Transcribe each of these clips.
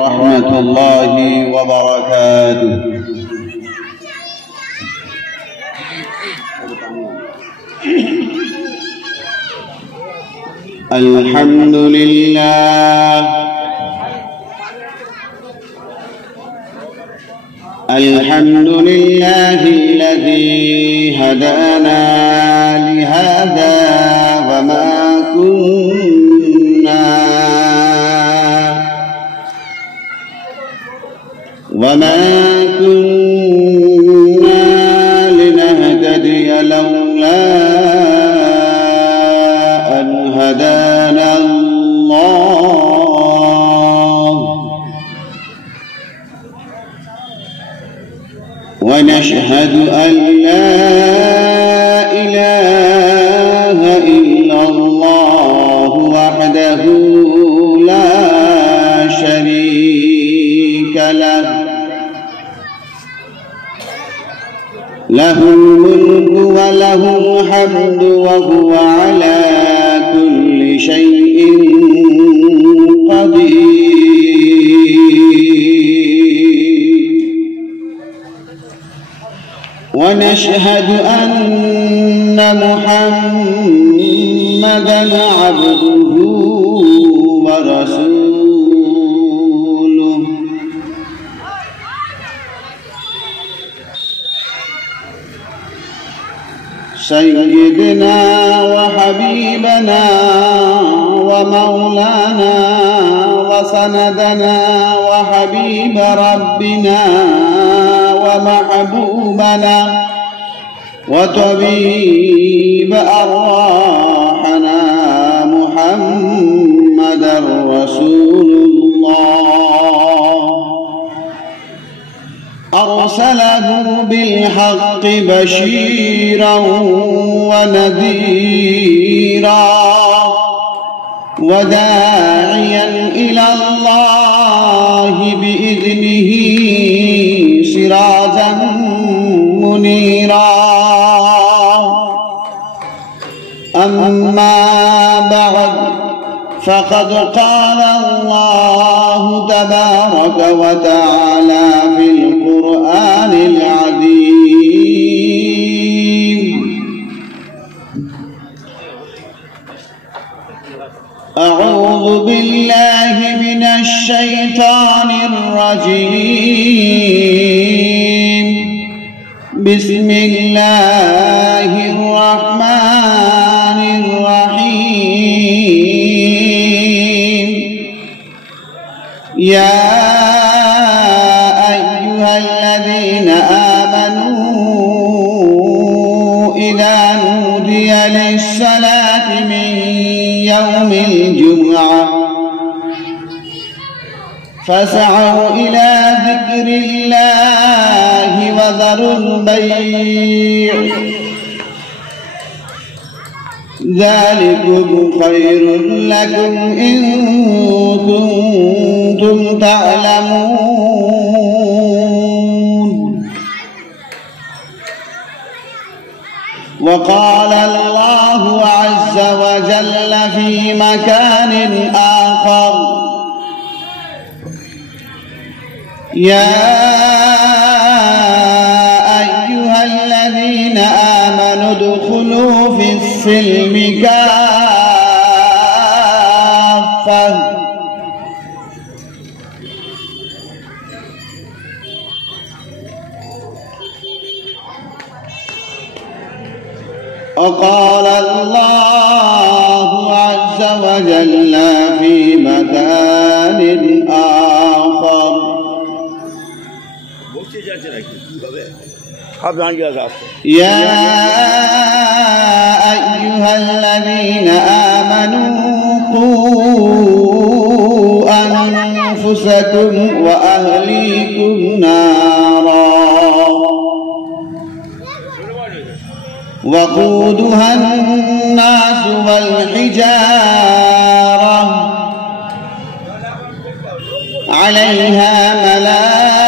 ورحمة الله وبركاته. الحمد لله الذي هدانا لهذا وما كنا لنهتدي لولا أن هدانا الله ونشهد أن لا إله إلا الله وحده لا شريك له الملك وله الحمد وهو على كل شيء قدير. ونشهد أن محمدًا عبده ورسوله سيدنا وحبيبنا ومولانا وسندنا وحبيب ربنا ومحبوبنا وطبيب أرواحنا محمدًا رسول الله أرسله بالحق بشيرا ونذيرا وداعيا إلى الله بإذنه سراجا منيرا. أما بعد فقد قال الله تبارك وتعالى في القرآن العظيم: أعوذ بالله من الشيطان الرجيم. بسم الله الرحمن الرحيم. يا أيها الذين آمنوا إذا نودي للصلاة من يوم الجمعة فاسعوا إلى ذكر الله وذروا البيع ذلكم خير لكم إن كنتم تعلمون. وقال الله عز وجل في مكان آخر: يا أيها الذين آمنوا ادخلوا في السلم كافة وقال الله عز وجل في مكان آخر: يا أيها الذين آمنوا قوا أنفسكم وأهليكم نارا وقودها الناس والحجارة عليها ملائكة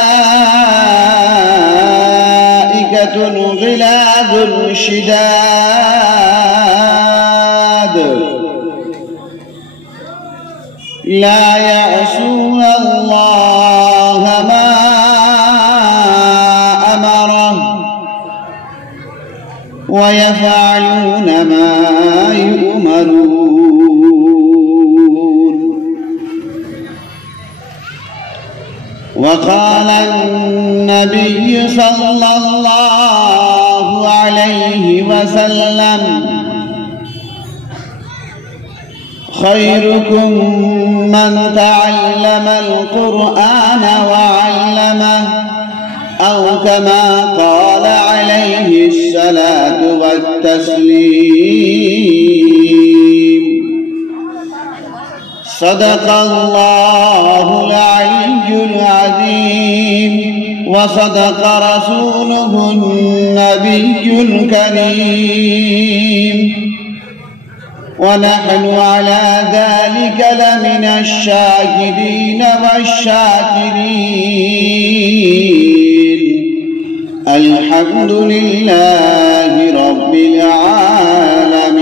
غلاظ شداد لا يعصون الله وقال النبي صلى الله عليه وسلم خيركم من تعلم القرآن وعلمه أو كما قال عليه الصلاة والتسليم صدق الله العلي العظيم وصدق رسوله النبي الكريم ونحن على ذلك لمن الشاهدين والشاكرين الحمد لله رب العالمين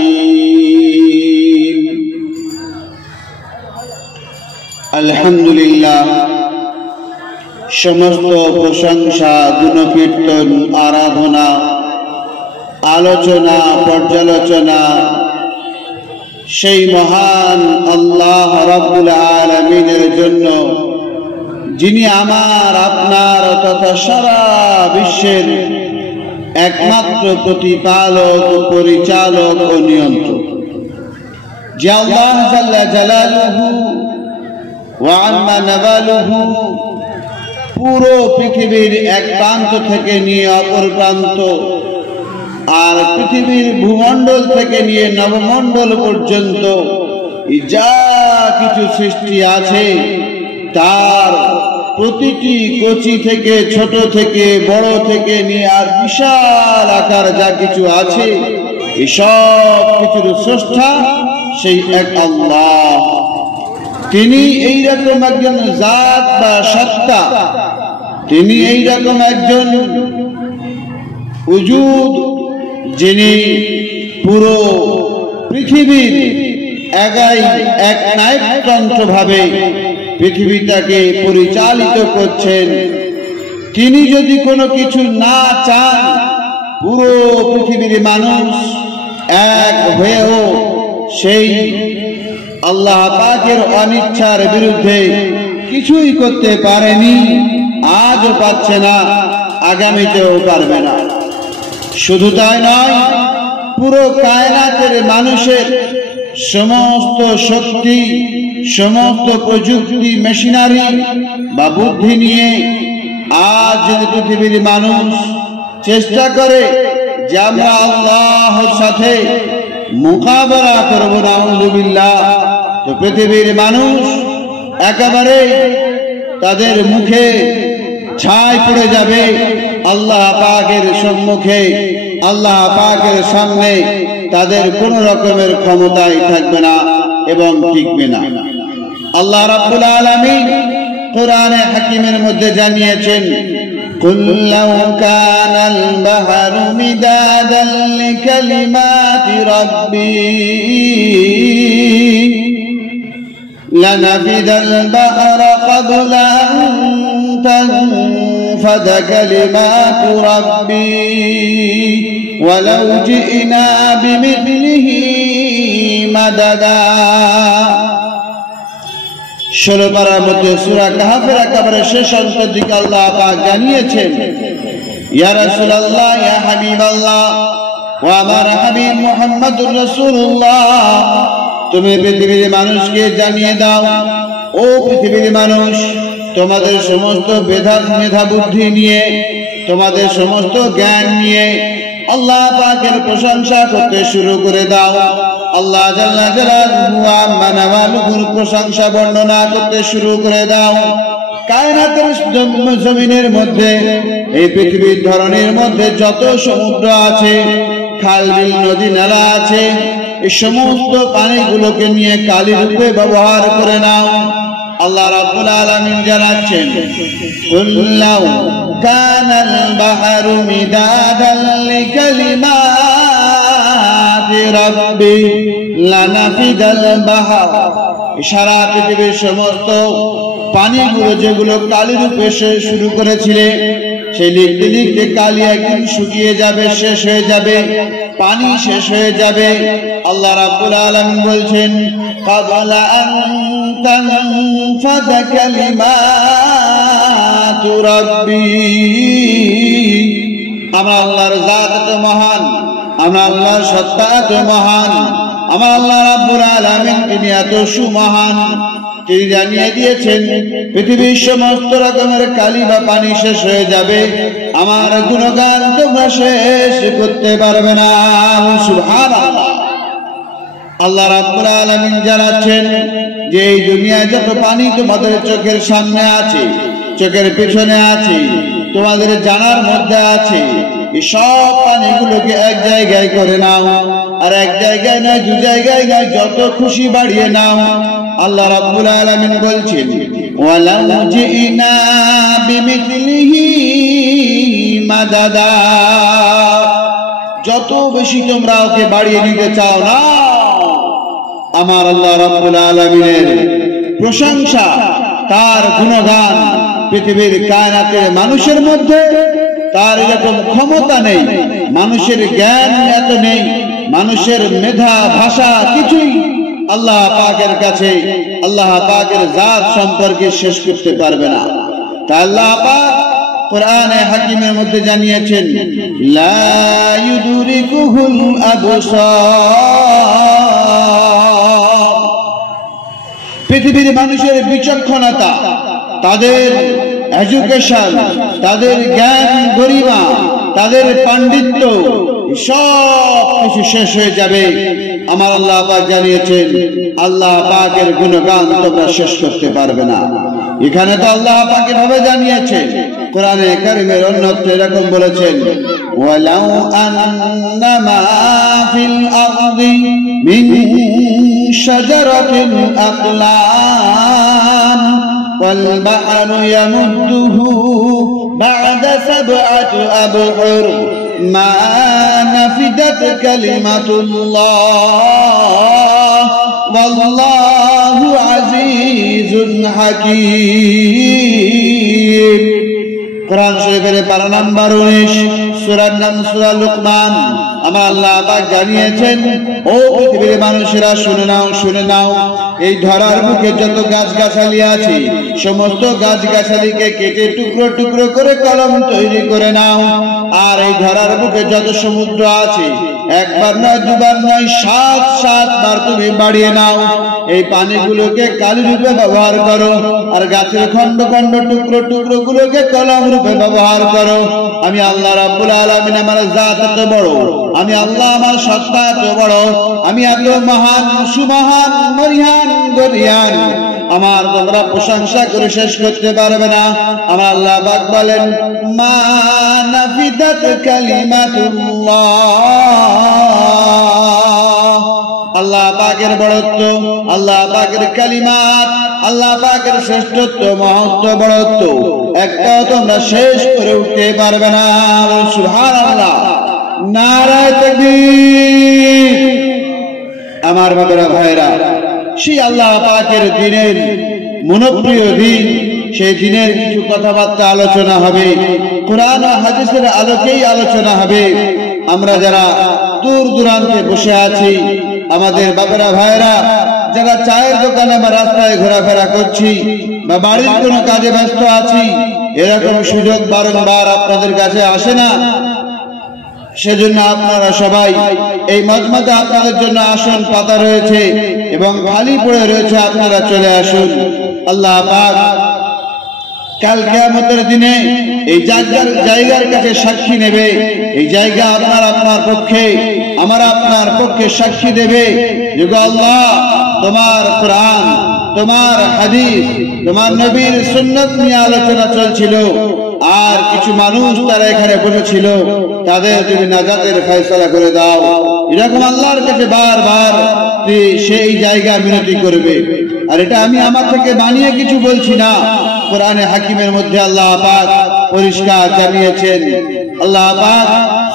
الحمد لله সমস্ত প্রশংসা গুণকীর্তন আরাধনা আলোচনা পর্যালোচনা সেই মহান আল্লাহ রাব্বুল আলামিনের জন্য, যিনি আমার আপনার তথা সারা বিশ্বের একমাত্র প্রতিপালক ও পরিচালক ও নিয়ন্ত্রক। যে আল্লাহ জাল্লা জালালুহু ওয়া আম্মা নাবালুহু পুরো পৃথিবীর এক প্রান্ত থেকে নিয়ে অপর প্রান্ত, আর পৃথিবীর ভূমণ্ডল থেকে নিয়ে নবমণ্ডল পর্যন্ত যা কিছু সৃষ্টি আছে তার প্রতিটি কচি থেকে ছোট থেকে বড় থেকে নিয়ে আর বিশাল আকার যা কিছু আছে এসব কিছুর স্রষ্টা সেই এক আল্লাহ। তিনি এইরকম একজন জাত বা সত্তা, তিনি এইরকম একজন উজুদ যিনি পুরো পৃথিবীর এক নায়কতন্ত্র ভাবে পৃথিবীটাকে পরিচালিত করছেন। তিনি যদি কোনো কিছু না চান, পুরো পৃথিবীর মানুষ এক হয়েও সেই আল্লাহ পাকের অনিচ্ছার বিরুদ্ধে কিছুই করতে পারেনি, আজও পাচ্ছে না, আগামীতেও পারবে না। শুধু তাই নয়, পুরো কায়নাতের মানুষের সমস্ত শক্তি, সমস্ত প্রযুক্তি, মেশিনারি বা বুদ্ধি নিয়ে আজ যদি পৃথিবীর মানুষ চেষ্টা করে যে আমরা আল্লাহর সাথে মোকাবেলা করব, নাউযুবিল্লাহ, তো পৃথিবীর মানুষ একেবারে তাদের মুখে ছাই পড়ে যাবে। আল্লাহ পাকের সম্মুখে, আল্লাহ পাকের সামনে তাদের কোন রকমের ক্ষমতাই থাকবে না এবং টিকবে না। আল্লাহ রাব্বুল আলামিন কোরআনে হাকিমের মধ্যে জানিয়েছেন, কুল লাউ কানাল বাহরু মিদাদান লিকালিমাতি রাব্বি লানাফিদাল বাহরু ক্বাবলা আন تنفد كلمات ربي ولو جئنا بمثله مددا। 16 পারার মধ্যে সূরা কাহফের একেবারে শেষ অংশের দিকে আল্লাহ পাক জানিয়েছেন, ইয়া রাসূলুল্লাহ, ইয়া হাবিবাল্লাহ, ও আমার হাবিব মুহাম্মদুর রাসূলুল্লাহ, তুমি পৃথিবীর মানুষকে জানিয়ে দাও, ও পৃথিবীর মানুষ, তোমাদের সমস্ত মেধা বুদ্ধি নিয়ে, তোমাদের সমস্ত জ্ঞান নিয়ে আল্লাহ পাকের প্রশংসা করতে শুরু করে দাও। আল্লাহ জাল্লা জালালুহু ওয়া আম্মা নাওয়ালুহুর প্রশংসা বর্ণনা করতে শুরু করে দাও। কায়নাতের জমিনের মধ্যে, এই পৃথিবীর ধরনের মধ্যে যত সমুদ্র আছে, খাল বিল নদী নালা আছে, এই সমস্ত পানিগুলোকে নিয়ে কালি রূপে ব্যবহার করে নাও। আল্লাহ রাব্বুল আলামিন জানাচ্ছেন, কুল লাউ কানাল বাহরু মিদাদান লিকালিমাতি রাব্বি লানাফিদাল বাহর। সারা পৃথিবীর সমস্ত পানিগুলো যেগুলো কালি রূপে শুরু করেছিলে, সেই লিখতে লিখতে কালি একদিন শুকিয়ে যাবে, শেষ হয়ে যাবে, পানি শেষ হয়ে যাবে। আল্লাহ রাব্বুল আলামিন বলছেন, ক্বাবলা আন তানফাদা কালিমাত রাব্বী, আমার আল্লাহর জাত এত মহান, আমার আল্লাহর সত্তা এত মহান, আমার আল্লাহ রাব্বুল আলামিন তিনি এত সুমহান। তিনি জানিয়ে দিয়েছেন পৃথিবীর সমস্ত রকমের কালি বা পানি শেষ হয়ে যাবে, আমার গুণগান তোমরা শেষ করতে পারবে না। সুবহানাল্লাহ। আল্লাহ রাব্বুল আলামিন জানাচ্ছেন যে এই দুনিয়ায় যত পানি তোমাদের চোখের সামনে আছে, চোখের পিছনে আছে, তোমাদের জানার মধ্যে আছে, এই সব পানিগুলোকে এক জায়গায় করে নাও, আর এক জায়গায় নয়, দু জায়গায় নয়, যত খুশি বাড়িয়ে নাও। আল্লাহ রাব্বুল আলামিন বলছেন ওয়ালাউ জিনা বিমিথলিহি মাদাদা, যত বেশি তোমরা ওকে বাড়িয়ে নিতে চাও না। আমার আল্লাহ রাব্বুল আলামিনের প্রশংসা, তার গুণগান পৃথিবীর কায়নাতের মানুষের মধ্যে তার এরকম ক্ষমতা নেই, মানুষের জ্ঞান এত নেই, মানুষের মেধা ভাষা কিছুই আল্লাহ পাকের কাছে আল্লাহ পাকের জাত সম্পর্কে শেষ করতে পারবে না। তা আল্লাহ পাক কোরআনে হাকিমের মধ্যে জানিয়েছেন লা ইউদরিকুহুল আবসার, পৃথিবীর মানুষের বিচক্ষণতা, তাদের এডুকেশন, তাদের জ্ঞান গরিমা, তাদের পাণ্ডিত্য সব কিছু শেষ হয়ে যাবে। আমার আল্লাহ পাক জানিয়েছেন আল্লাহ পাকের গুণগান তোমরা শেষ করতে পারবে না। এখানে তো আল্লাহ পাক এভাবে জানিয়েছেন, কোরআনে কারীমের অন্যত্র এরকম বলেছেন ওয়ালাউ আন্নামা ফিল আরদি মিন শাজারাতিন আকলাম ওয়াল বাহরু ইয়ামুদ্দুহু বা'দা সাব'াতি আবহুর মা নাফিদাত কালিমাতুল্লাহ ওয়াল্লাহু আজিজুন হাকীম। কোরআন শরীফের পারা নাম্বার 19, সূরার নাম সূরা লুকমান। আমার আল্লাহ পাক জানিয়েছেন ও পৃথিবীর মানুষেরা শুনে নাও, শুনে নাও, এই ধরার বুকে যত গাছগাছালি আছে সমস্ত গাছগাছালিকে কেটে টুকরো টুকরো করে কলম তৈরি করে নাও। আর এই ধরার বুকে যত সমুদ্র আছে একবার নয়, দুবার নয়, 7 বার তুমি বাড়িয়ে নাও। এই পানিগুলোকে কালি রূপে ব্যবহার করো, আর গাছের খন্ড খন্ড টুকরো টুকরো গুলোকে কলম রূপে ব্যবহার করো। আমি আল্লাহ রাব্বুল আলামিন, আমার জাত এত বড়, আমি আল্লাহ আমার সত্তা এত বড়, আমি এত মহান, সুমহান, মরিয়ান, গরিয়ান, আমার তোমরা প্রশংসা করে শেষ করতে পারবে না। আমার আল্লাহ পাক বলেন মা নাফিদাত কালিমাতুল্লাহ, আল্লাহ পাকের বড়ত্ব, আল্লাহ পাকের কালিমাত, আল্লাহ পাকের শ্রেষ্ঠত্ব, মহত্ব, বড়ত্ব একটাও তোমরা শেষ করে উঠতে পারবে না। সুবহানাল্লাহ, নারায়ে তাকবীর। আমার বাবারা, ভাইরা, সেই আল্লাহ পাকের দিনের মনোপ্রিয় দিন, সেই দিনের কিছু কথাবার্তা আলোচনা হবে, কোরআন ও হাদিসের আলোকেই আলোচনা হবে। আমরা যারা দূর দূরান্তে বসে আছি, আমাদের বাবারা ভাইরা যারা চায়ের দোকানে বা রাস্তায় ঘোরাফেরা করছি বা বাড়ির কোনো কাজে ব্যস্ত আছি, এরকম সুযোগ বারংবার আপনাদের কাছে আসে না। সেজন্য আপনারা সবাই এই মজমাতে আপনাদের জন্য আসন পাতা রয়েছে এবং খালি পড়ে রয়েছে, আপনারা চলে আসুন। আল্লাহ পাক কাল কিয়ামতের দিনে এই জায়গার কাছে সাক্ষী নেবে। এই জায়গা আপনার পক্ষে, আমার আপনার পক্ষে সাক্ষী দেবে যে আল্লাহ তোমার কোরআন, তোমার হাদিস, তোমার নবীর সুন্নাত নিয়ে আলোচনা চলছিল, আর কিছু মানুষ তারা এখানে বসেছিল, তাদের তুমি নাজাতের ফয়সালা করে দাও। এরকম আল্লাহর কাছে বারবার সেই জায়গা মিনতি করবে। আর এটা আমি আমার থেকে বানিয়ে কিছু বলছি না, কোরআনে হাকিমের মধ্যে আল্লাহ পাক পরিষ্কার জানিয়েছেন। আল্লাহ পাক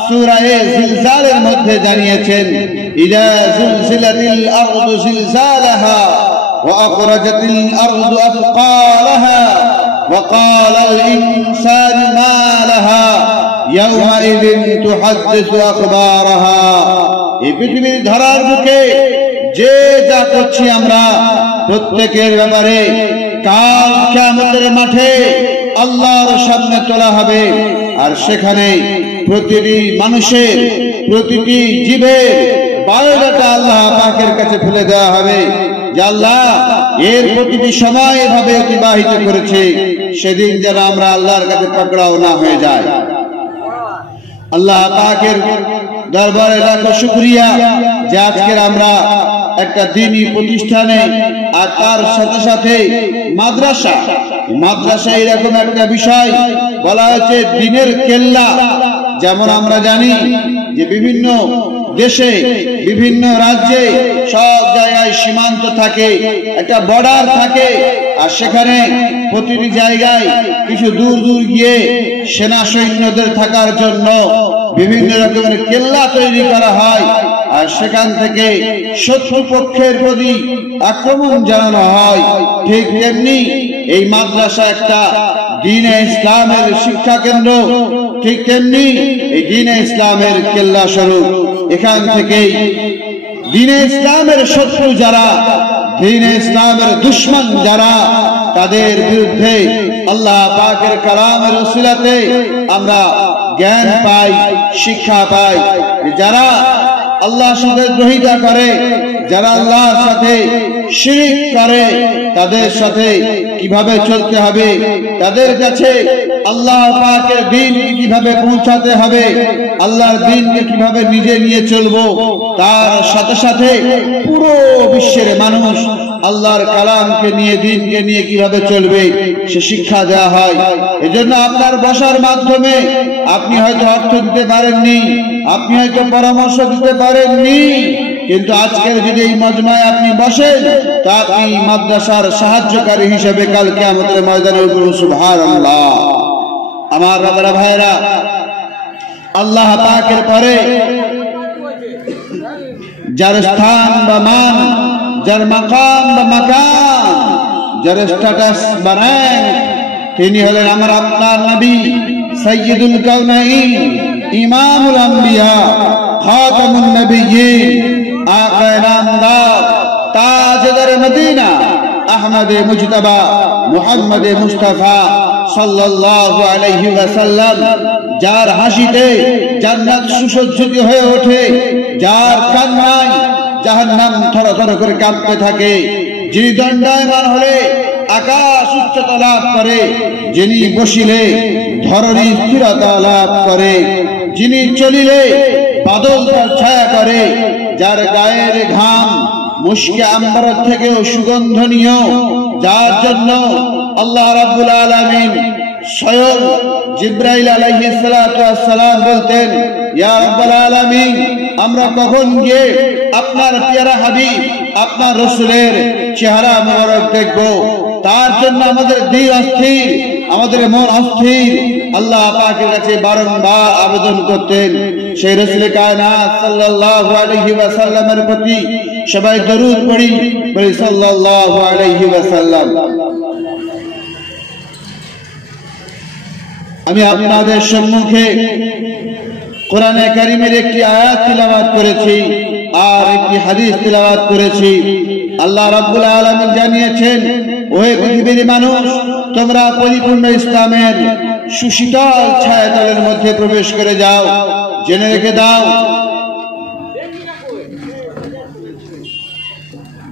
সূরা জিলজালের মধ্যে জানিয়েছেন ইযা যুলজিলাতিল আরদু জিলজালাহা ওয়া আখরাজাতিল আরদু আথকালাহা ওয়া ক্বালাল ইনসানু মা লাহা ইয়াওমাইযিন তুহাদ্দিসু আখবারাহা। এই পৃথিবীর ধরার বুকে যে যা করছি আমরা প্রত্যেকের ব্যাপারে কাল কিয়ামতের মাঠে আল্লাহর সামনে তোলা হবে, আর সেখানে প্রতিটি মানুষের, প্রতিটি জীবের বায়োডাটা আল্লাহ পাকের কাছে ফেলে দেওয়া হবে যে আল্লাহ এর প্রতিটি সময় এভাবে অতিবাহিত করেছে, সেদিন যেন আমরা আল্লাহর কাছে পাকড়াও না হয়ে যায়। আল্লাহ পাকের দরবারে লাখো শুকরিয়া যে আজকের আমরা একটা দ্বীনি প্রতিষ্ঠানে, আর তার সাথে সাথে মাদ্রাসা এরকম একটা বিষয় বলা হয়েছে দ্বীনের কেল্লা। যেমন আমরা জানি যে বিভিন্ন দেশে, বিভিন্ন রাজ্যে, সব জায়গায় সীমান্ত থাকে, একটা বর্ডার থাকে, আর সেখানে প্রতিটি জায়গায় কিছু দূর দূর গিয়ে সেনা সৈন্যদের থাকার জন্য বিভিন্ন রকমের কেল্লা তৈরি করা হয়, আর সেখান থেকে শত্রুপক্ষের প্রতি আক্রমণ জানানো হয়। ঠিক তেমনি এই মাদ্রাসা একটা দ্বীনে ইসলামের শিক্ষা কেন্দ্র, ঠিক তেমনি এই দ্বীনে ইসলামের কেল্লা স্বরূপ। এখান থেকেই দ্বীনে ইসলামের শত্রু যারা, দ্বীনে ইসলামের দুশমন যারা, তাদের বিরুদ্ধে আল্লাহ পাকের কালামের ওসিলাতে আমরা জ্ঞান পাই, শিক্ষা পাই। যারা আল্লাহর সাথে দ্রোহিতা করে, যারা আল্লাহর সাথে শিরক করে, তাদের সাথে কিভাবে চলতে হবে, তাদের কাছে আল্লাহ পাকের দ্বীনকে কিভাবে পৌঁছাতে হবে, আল্লাহর দ্বীনকে কিভাবে নিজে নিয়ে চলবো, তার সাথে সাথে পুরো বিশ্বের মানুষ আল্লাহর কালামকে নিয়ে, দ্বীনকে নিয়ে কিভাবে চলবে সে শিক্ষা দেওয়া হয়। এজন্য আপনার বসার মাধ্যমে আপনি হয়তো অর্থ দিতে পারেননি, আপনি হয়তো পরামর্শ দিতে পারেননি, কিন্তু আজকের যদি এই মজমায় আপনি বসেন তো আপনি মাদ্রাসার সাহায্যকারী হিসেবে কাল কিয়ামতের ময়দানে উঠবেন। সুবহানাল্লাহ। আমার বাবারা ভাইরা, আল্লাহ পাকের পরে যার স্থান বা মান, যার মাকাম বা মাকাম, যার স্ট্যাটাস বা র‍্যাঙ্ক, তিনি হলেন আমার আপনার নবী সাইয়্যিদুল কাউনাইন, ইমামুল আম্বিয়া, খাতামুন নবিয়্যিন, আকায়ে নামদার, তাজদারে মদিনা, আহমদে মুজতবা, মুহাম্মদে মুস্তাফা সাল্লাল্লাহু আলাইহি ওয়াসাল্লাম, যার হাসিতে জান্নাত সুসজ্জিত হয়ে ওঠে, যার কান্নায় জাহান্নাম থরথর করে কাঁপতে থাকে, যিনি দণ্ডায়মান হলে আকাশ উচ্চতা লাভ করে, যিনি বসিলে ধরণী স্থিরতা লাভ করে, যিনি চলিলে বাদল তার ছায়া করে, যার গায়ের ঘাম মুশকে আম্বার থেকেও সুগন্ধনীয়, যার জন্য আল্লাহ রাব্বুল আলামিন স্বয়ং জিবরাইল আলাইহিস সালাতু ওয়াস সালাম বলতেন, ইয়া রাব্বুল আলামিন, আমরা কখন গিয়ে আপনার পেয়ারা হাবিব, আপনার রাসূলের চেহারা মোবারক দেখব? তার জন্য আমাদের দিল অস্থির, আমাদের মন অস্থির। আল্লাহ পাকের কাছে বারংবার আবেদন করতেন। সেই রাসূল কায়নাত সাল্লাল্লাহু আলাইহি ওয়াসাল্লামের প্রতি সবাই দরুদ পড়ি, বলি সাল্লাল্লাহু আলাইহি ওয়াসাল্লাম। আমি আপনাদের সম্মুখে কোরআনে কারীমের একটি আয়াত তিলাওয়াত করেছি আর একটি হাদিস তিলাওয়াত করেছি। আল্লাহ রাব্বুল আলামিন জানিয়েছেন, ওহে পৃথিবীর মানুষ, তোমরা পরিপূর্ণ ইসলামের সুশীতল ছায়াতলের মধ্যে প্রবেশ করে যাও। জেনে রেখে দাও,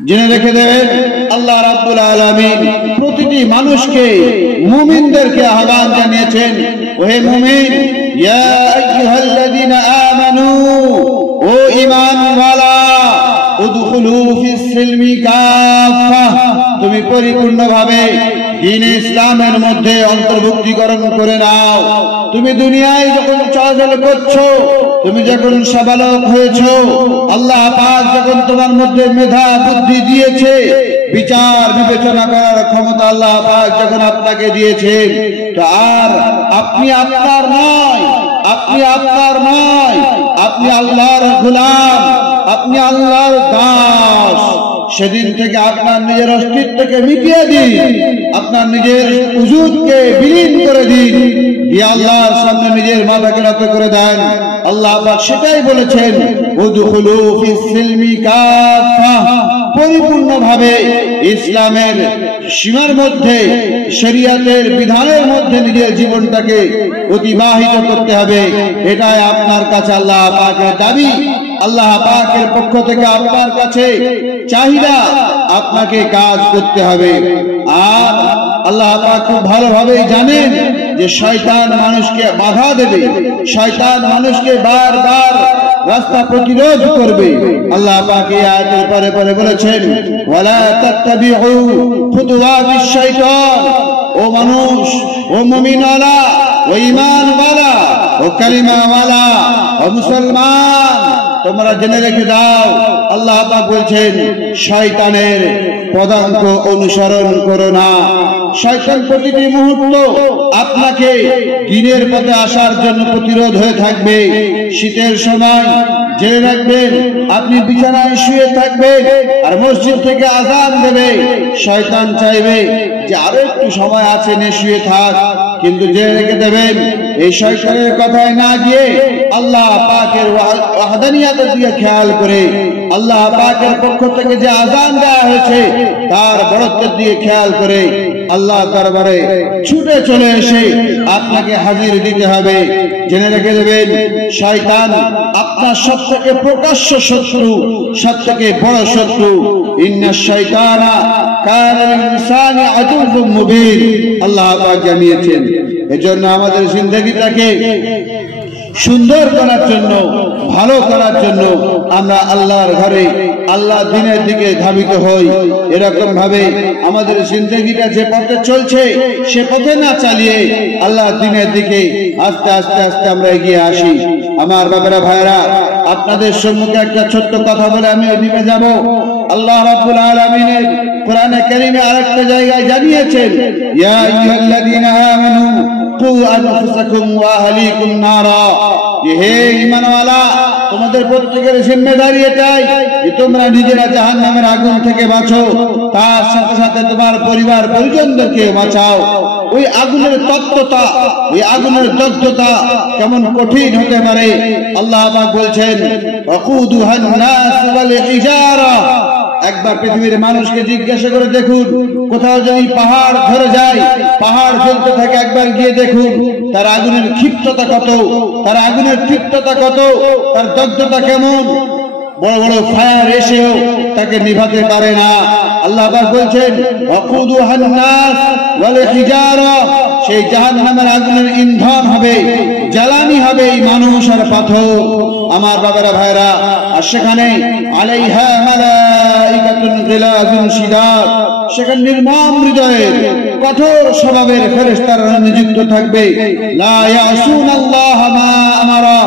জেনে রেখে দেবেন, আল্লাহ রাব্বুল আলামিন প্রতিটি মানুষকে, মুমিনদেরকে আহ্বান জানিয়েছেন, ওহে মুমিন, ইয়া আইয়ুহাল্লাযীনা আমানু, ও ঈমানওয়ালা, উদখুলু ফিস সিলমি কাফা, তুমি পরিপূর্ণভাবে দ্বীন ইসলামের মধ্যে অন্তর্ভুক্তিকরণ করে নাও। তুমি দুনিয়ায় যখন চলাচল করছো, তুমি যখন সাবালক হয়েছো, আল্লাহ পাক যখন তোমার মধ্যে মেধা বুদ্ধি দিয়েছে, বিচার বিবেচনা করার ক্ষমতা আল্লাহ পাক যখন আপনাকে দিয়েছেন, তো আর আপনি আপনার নয়, আপনি আপনার নয়, আপনি আল্লাহর গোলাম, আপনি আল্লাহর দাস। সেদিন থেকে আপনার নিজের অস্তিত্বকে মিটিয়ে দিন, আপনার নিজের উজুদকে বিলীন করে দিন, দিয়ে আল্লাহর সামনে নিজের মাথাকে নত করে দেন। আল্লাহ পাক সেটাই বলেছেন, উদখুলু ফিস সিলমি কাফা, পরিপূর্ণভাবে ইসলামের সীমার মধ্যে, শরিয়াতের বিধানের মধ্যে নিজের জীবনটাকে অতিবাহিত করতে হবে। এটাই আপনার কাছে আল্লাহ পাকের দাবি, আল্লাহ পাকের পক্ষ থেকে আপনার কাছে চাহিদা, আপনাকে কাজ করতে হবে। আর আল্লাহ পাক খুব ভালোভাবেই জানেন যে শয়তান মানুষকে বাধা দেবে, শয়তান মানুষকে বারবার রাস্তা প্রতিরোধ করবে। আল্লাহ পাক এই আয়াতের পরে পরে বলেছেন, ওয়ালা তাত্তাবিউ খুতুওয়াতিশ শাইতান, ও মানুষ, ও মুমিনওয়ালা, ও ঈমানওয়ালা, ও কালিমাওয়ালা, ও মুসলমান, তোমরা জেনে রেখে দাও, আল্লাহ পাক বলছেন শয়তানের পদাঙ্ক অনুসরণ করো না। শয়তান প্রতিটি মুহূর্ত আপনাকে দিনের পথে আসার জন্য প্রতিরোধ হয়ে থাকবে। শীতের সময় জেনে রাখবেন, আপনি বিছানায় শুয়ে থাকবেন আর মসজিদ থেকে আযান দেবে, শয়তান চাইবে যে আরো একটু সময় আছে, নে শুয়ে থাক। কিন্তু জেনে রেখে দেবেন, এই শয়তানের কথায় না গিয়ে আল্লাহ পাকের ওয়াহদানিয়াতের দিকে খেয়াল করে, আল্লাহ পাকের পক্ষ থেকে যে আযান দেওয়া হয়েছে তার বড়ত্বের দিকে খেয়াল করে আল্লাহ দরবারে ছুটে চলে এসে আপনাকে হাজির দিতে হবে। জেনে রেখে দেবেন, শয়তান আপনার সবথেকে প্রকাশ্য শত্রু, সবথেকে বড় শত্রু। ইন্নাশ শাইতানা কানা লিল ইনসানি আদুউম মুবিন, আল্লাহ পাক জানিয়েছেন। এজন্য আমাদের জিন্দেগিটাকে সুন্দর করার জন্য, ভালো করার জন্য আমরা আল্লাহর ঘরে, আল্লাহ দিনের দিকে ধাবিত হই। এরকম ভাবে আমাদের জিন্দেগিটা যে পথে চলছে সে পথে না চালিয়ে আল্লাহ দিনের দিকে আস্তে আস্তে আস্তে আমরা এগিয়ে আসি। আমার বাবারা, ভাইরা, আপনাদের সম্মুখে একটা ছোট্ট কথা বলে আমি নিভে যাব। আল্লাহ রাব্বুল আলামিনের কোরআনে কারীমে আরেকটা জায়গায় জানিয়েছেন, ইয়া আইয়ুহাল্লাযীনা আমানু কু আনফুসাকুম ওয়া আহলিকুম নারা, হে ঈমানওয়ালা, তোমাদের প্রত্যেকের জিম্মেদারি এটাই যে তোমরা নিজেরা জাহান্নামের আগুন থেকে বাঁচো, তার সাথে সাথে তোমার পরিবার পরিজনদেরকে বাঁচাও। ওই আগুনের তপ্ততা, ওই আগুনের দগ্ধতা কেমন কঠিন হতে পারে। আল্লাহ পাক বলছেন, ওয়াকুদুহান নাস ওয়াল হিজারা, একবার পৃথিবীর মানুষকে জিজ্ঞাসা করে দেখুন, কোথাও যদি পাহাড় ধরে যায়, পাহাড় জ্বলতে থাকে, একবার গিয়ে দেখুন তার আগুনের ক্ষিপ্ততা কত, তার আগুনের তীব্রতা কত, তার দগ্ধতা কেমন। বড় বড় ফায়ার এসেও তাকে নিভাতে পারে না। আল্লাহ পাক বলছেন, ওয়াকুদুহান নাস ওয়াল হিজারা, সেই জাহান্নামের আগুনের ইন্ধন হবে, জ্বালানি হবে এই মানুষ আর পাথর। আমার বাবারা, ভাইরা, আর সেখানে আলাইহা মালাইকাতুন গিলাযুন শিদাদ, সেখানে নির্মম হৃদয়ের কঠোর স্বভাবের ফেরেশতারা নিযুক্ত থাকবে। লা ইয়াসুনাল্লাহ মা আমারা,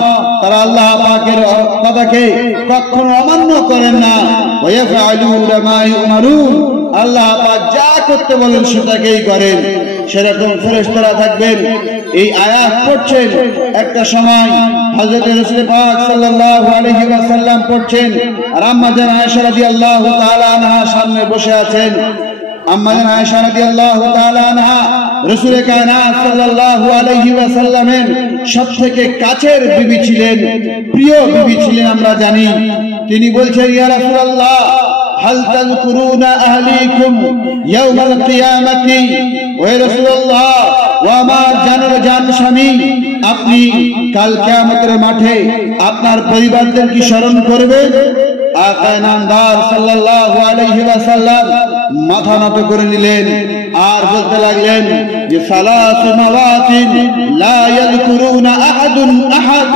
তারা আল্লাহ পাকের কথাকে কখনো অমান্য করেন না। ওয়া ইয়াফআলুনা মা ইউমারুন, আল্লাহ পাক যা করতে বলেন সেটাকেই করেন। সেরকম ফেরেশতারা থাকবেন। এই আয়াত পড়ছেন, একটা সময় হযরত রাসূল পাক সাল্লাল্লাহু আলাইহি ওয়াসাল্লাম পড়ছেন, আর আম্মা জান আয়েশা রাদিয়াল্লাহু তাআলা আনহা সামনে বসে আছেন। আম্মা জান আয়েশা রাদিয়াল্লাহু তাআলা আনহা রাসূল কায়নাত সাল্লাল্লাহু আলাইহি ওয়াসাল্লামের সবথেকে কাছের বিবি ছিলেন, প্রিয় বিবি ছিলেন, আমরা জানি। তিনি বলছেন, ইয়া রাসূলুল্লাহ, হাল তাযকুরুনা আহলিকুম ইয়াওমাল কিয়ামাতি, ওহে রাসূলুল্লাহ, ও আমার জানের জান স্বামী, আপনি কাল কিয়ামতের মাঠে আপনার পরিবারদের কি স্মরণ করবেন? আকা নামদার সাল্লাল্লাহু আলাইহি ওয়াসাল্লাম মাথা নত করে নিলেন আর বলতে লাগলেন যে সালাসু মাওয়াতিন লা ইয়াযকুরুনা আহাদুন আহাদ,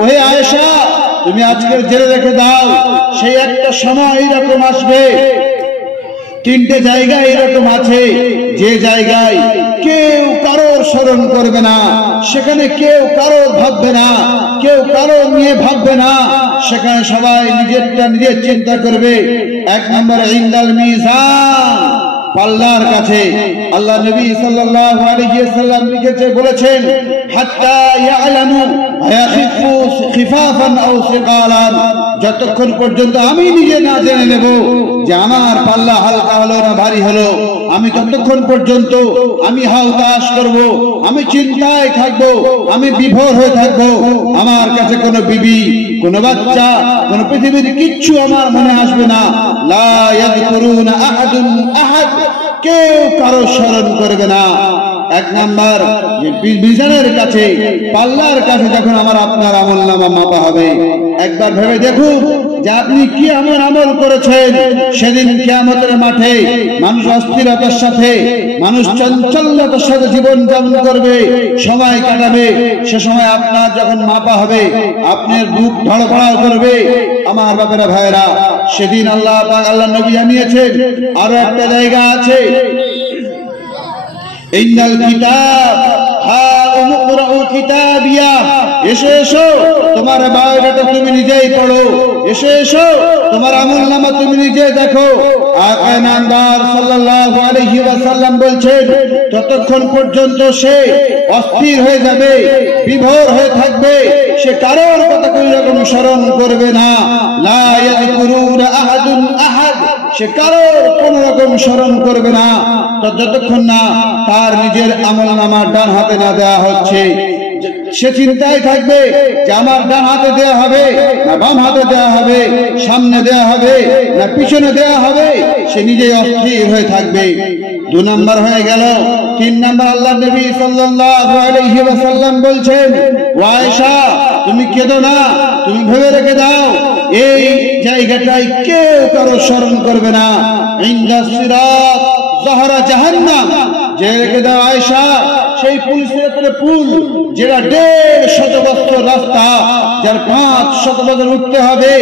ওহে আয়েশা, তুমি আজকের জেনে রেখে দাও, সেই একটা সময় এরকম আসবে, তিনটে জায়গা এরকম আছে যে জায়গায় কেউ কারোর স্মরণ করবে না, সেখানে কেউ কারোর ভাববে না, কেউ কারো নিয়ে ভাববে না, সেখানে সবাই নিজেরটা নিজের চিন্তা করবে। এক নম্বরে ইনদাল মিজান, পাল্লার কাছে। আল্লাহ নবী সাল্লাল্লাহু আলাইহি ওয়াসাল্লাম লিখেছে, বলেছেন, হাত্তা ইয়ালামু আয়াখিফু খিফাফান আও সিকালান, যতক্ষণ পর্যন্ত আমি নিজে না জেনে নেব যে আমার পাল্লা হালকা হলো না ভারী হলো, আমি ততক্ষণ পর্যন্ত আমি হাউতাশ করব, আমি চিন্তায় থাকবো, আমি বিভোর হয়ে থাকবো। আমার কাছে কোনো বিবি, কোনো বাচ্চা, কোনো পৃথিবীর কিচ্ছু আমার মনে আসবে না। লা ইয়াযকুরুনা আহাদুন আহাদ, কেউ কারো স্মরণ করবে না। এক নাম্বার, যে মিজানের কাছে, পাল্লার কাছে যখন আমার আপনার আমলনামা মাপা হবে, একবার ভেবে দেখুন যে আপনি কি এমন আমল করেছেন। সেদিন কিয়ামতের মাঠে মানুষ অস্থিরতার সাথে, মানুষ চঞ্চলতার সাথে জীবন যাপন করবে, সময় কাটাবে। সে সময় আপনার যখন মাপা হবে, আপনার বুক ধড়ফড়াও করবে। আমার বাপেরা ভাইয়েরা, সেদিন আল্লাহ পাক, আল্লাহ নবী জানিয়েছেন, আরো একটা জায়গা আছে, ইন্নাল কিতাব হা উমরাউ কিতাবিয়া, এসো এসো তোমার বায়োডাটা তুমি নিজেই পড়ো, এসো এসো তোমার আমলনামা তুমি নিজে দেখো। আকা নামদার সাল্লাল্লাহু আলাইহি ওয়াসাল্লাম বলছেন, ততক্ষণ পর্যন্ত সে অস্থির হয়ে যাবে, বিভোর হয়ে থাকবে, সে কারোর কথা কোনো রকম স্মরণ করবে না। লা ইয়াযকুরুনা আহাদুন আহাদ, সে কারোর কোন রকম স্মরণ করবে না যতক্ষণ না তার নিজের আমলনামা ডান হাতে না দেওয়া হচ্ছে। সে চিন্তায় থাকবে যে আমার ডান হাতে দেওয়া হবে না বাম হাতে দেওয়া হবে, সামনে দেওয়া হবে না পিছনে দেওয়া হবে, সে নিজেই অস্থির হয়ে থাকবে। 2 নাম্বার হয়ে গেল। 3 নাম্বার, আল্লাহ নবী সাল্লাল্লাহু আলাইহি ওয়াসাল্লাম বলছেন, ও আয়েশা তুমি কেঁদো না, তুমি ভেবে রেখে দাও এই জায়গাটায় কেউ কারো স্মরণ করবে না। ইনদা সিরাত যাহরা জাহান্নাম, যে রেখে দাও আয়েশা, সেই পুল সিরাতের পুল, যেটা 150 বছর রাস্তা, যার 500 বছর উঠতে হবে,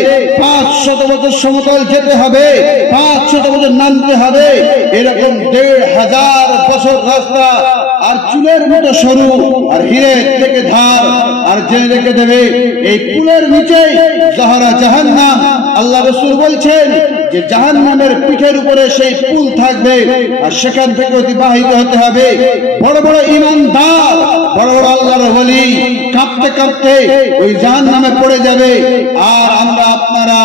500 বছর সমতল যেতে হবে, 500 বছর নামতে হবে, এরকম 1500 বছর রাস্তা, আর চুলের মতো সরু, আর হিরে থেকে ধার, আর জেনে রেখে দেবে এই পুলের নিচে যাহরা জাহান্নাম। আল্লাহ রাসূল বলছেন যে জাহান্নামের পিঠের উপরে সেই পুল থাকবে, আর সেখান থেকে অতিবাহিত হতে হবে। বড় বড় ঈমানদার, বড় বড় আল্লাহর ওলি কাঁপতে কাঁপতে ওই জাহান্নামে পড়ে যাবে, আর আমরা আপনারা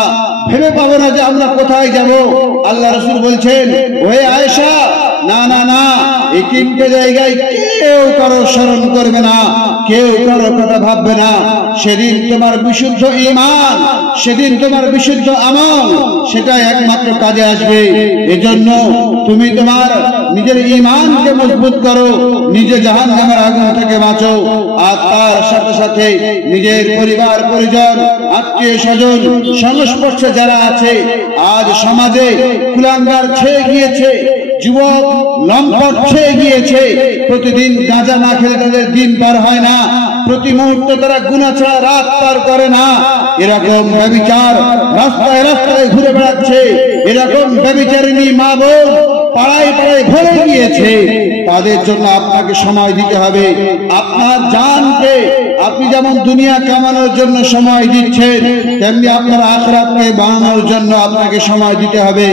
ভেবে পাবো না যে আমরা কোথায় যাব। আল্লাহ রাসূল বলছেন, ওহে আয়েশা, না না না, এই 3টে জায়গায় কেউ কারো স্মরণ করবে না, কেউ কারো কথা ভাববে না। সেদিন তোমার বিশুদ্ধ ঈমান, সেদিন তোমার বিশুদ্ধ আমল, সেটা একমাত্র কাজে আসবে। এজন্য তুমি তোমার নিজের ঈমানকে মজবুত করো, নিজে জাহান্নামের আগুন থেকে বাঁচো, আর তার সাথে সাথে নিজের পরিবার পরিজন, আত্মীয় স্বজন, সংস্পর্শে যারা আছে। আজ সমাজে কুলাঙ্গার ছেয়ে গিয়েছে, যুবক লম্পট ছেয়ে গিয়েছে, প্রতিদিন গাঁজা না খেলে তাদের দিন পার হয় না, প্রতি মুহূর্তে তারা গুনাহ ছাড়া রাত পার করে না। এরকম ব্যভিচার রাস্তায় রাস্তায় ঘুরে বেড়াচ্ছে, এরকম ব্যভিচারিণী মা বোন পাড়ায় পাড়ায় ভরে গিয়েছে। তাদের জন্য আপনাকে সময় দিতে হবে। আপনার জানকে আপনি যেমন দুনিয়া কামানোর জন্য সময় দিচ্ছেন, তেমনি আপনার আখিরাতকে বানানোর জন্য আপনাকে সময় দিতে হবে।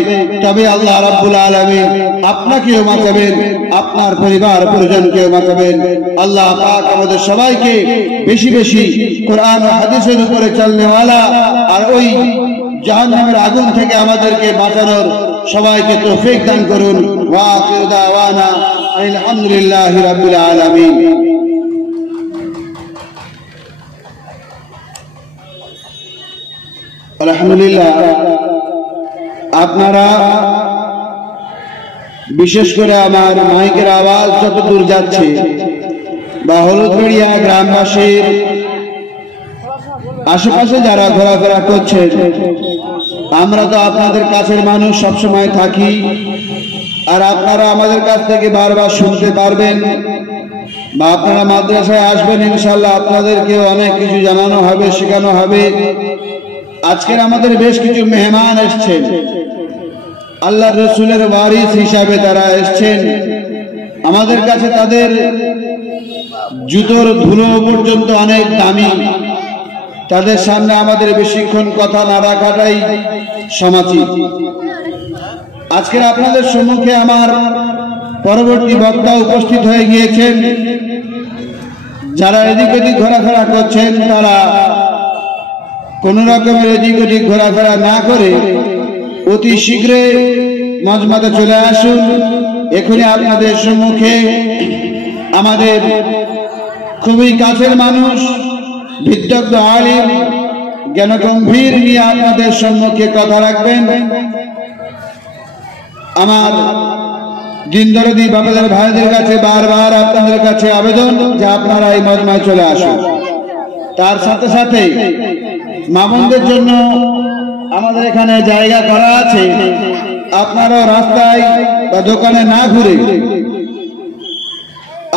তবে আল্লাহ রাব্বুল আলামিন আপনাকেও বাঁচাবেন, আপনার পরিবার পরিজনকেও বাঁচাবেন। আল্লাহ পাক আমাদের সবাইকে বেশি বেশি কোরআন ও হাদিসের উপরে চলনেওয়ালা, আর ওই জাহান্নামের আগুন থেকে আমাদেরকে বাঁচানোর সবাইকে তৌফিক দান করুন। ওয়া আখিরু দাওয়ানা আলহামদুলিল্লাহি রাব্বিল আলামিন। আলহামদুলিল্লাহ, আপনারা বিশেষ করে আমার মাইকের আওয়াজ যত দূর যাচ্ছে, বা হলুদবেড়িয়া গ্রামবাসীর আশেপাশে যারা ঘোরাফেরা করছেন, আমরা তো আপনাদের কাছের মানুষ, সবসময় থাকি, আর আপনারা আমাদের কাছ থেকে বারবার শুনতে পারবেন, বা আপনারা মাদ্রাসায় আসবেন, ইনশাআল্লাহ আপনাদেরকে অনেক কিছু জানানো হবে, শেখানো হবে। আজকের আমাদের বেশ কিছু মেহমান এসছেন, আল্লাহর রাসূলের ওয়ারিস হিসাবে তারা এসছেন। আমাদের কাছে তাদের জুতোর ধুলো পর্যন্ত অনেক দামি। তাদের সামনে আমাদের বেশিক্ষণ কথা না রাখাটাই সমাচিত। আজকের আপনাদের সম্মুখে আমার পরবর্তী বক্তা উপস্থিত হয়ে গিয়েছেন। যারা এদিক ওদিক ঘোরাফেরা করছেন, তারা কোন রকমের এদিক ওদিক ঘোরাফেরা না করে অতি শীঘ্রই মজমাতে চলে আসুন। এখনই আপনাদের সম্মুখে আমাদের খুবই কাছের মানুষ, বিদ্যজ্ঞ আলিম, জ্ঞানগম্ভীর নিয়ে আপনাদের সম্মুখে কথা রাখবেন। আমার দিনদরদি বাবাদের ভাইদের কাছে বারবার আপনাদের কাছে আবেদন যে আপনারা এই মজমায় চলে আসুন। তার সাথে সাথে মামুনদের জন্য আমাদের এখানে জায়গা করা আছে, আপনারাও রাস্তায় বা দোকানে না ঘুরে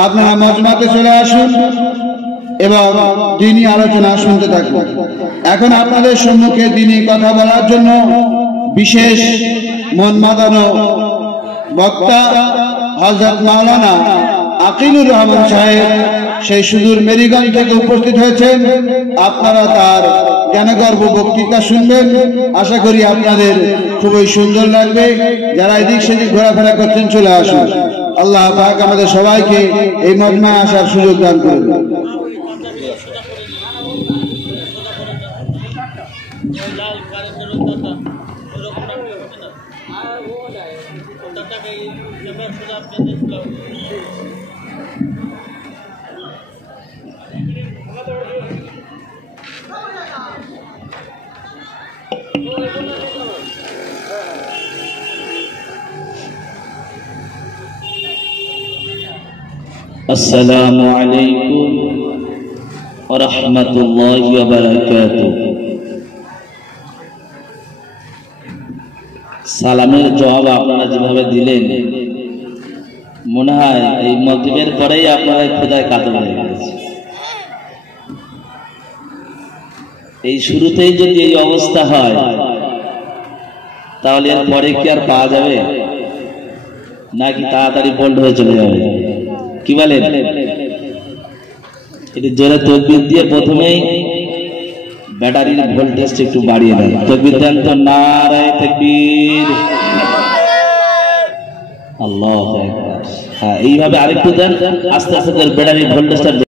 আপনারা মজমাতে চলে আসুন এবং দ্বীনি আলোচনা শুনতে থাকুন। এখন আপনাদের সম্মুখে দ্বীনি কথা বলার জন্য বিশেষ মন মাতানো বক্তা হযরত মাওলানা আকিলুর রহমান সাহেব সেই সুদূর মেরিগঞ্জ থেকে উপস্থিত হয়েছেন। আপনারা তার জ্ঞানগর্ভ বক্তৃতা শুনবেন। আশা করি আপনাদের খুবই সুন্দর লাগবে। যারা এদিক সেদিক ঘোরাফেরা করছেন চলে আসুন। আল্লাহ পাক আমাদের সবাইকে এই মজমায় আসার সুযোগ দান করুন। السلام عليكم ورحمة الله وبركاته। সালামের জবাব আপনারা যেভাবে দিলেন মনে হয় এই মতবির পরেই আপনারা খোদায় কাতর হয়ে গেছে। এই শুরুতেই যদি এই অবস্থা হয় তাহলে এর পরে কি আর পাওয়া যাবে নাকি তাড়াতাড়ি বোল্ড হয়ে চলে যাবে? কি বলেন? এটি জোরে তাকবীর দিয়ে প্রথমেই ব্যাটারির ভোল্টেজ একটু বাড়িয়ে দেয়। তাকবীর দেন তো, নারায়ে তাকবীর, আল্লাহু আকবার। হ্যাঁ, এইভাবে আরেকটু দেন, আস্তে আস্তে ব্যাটারির ভোল্টেজটা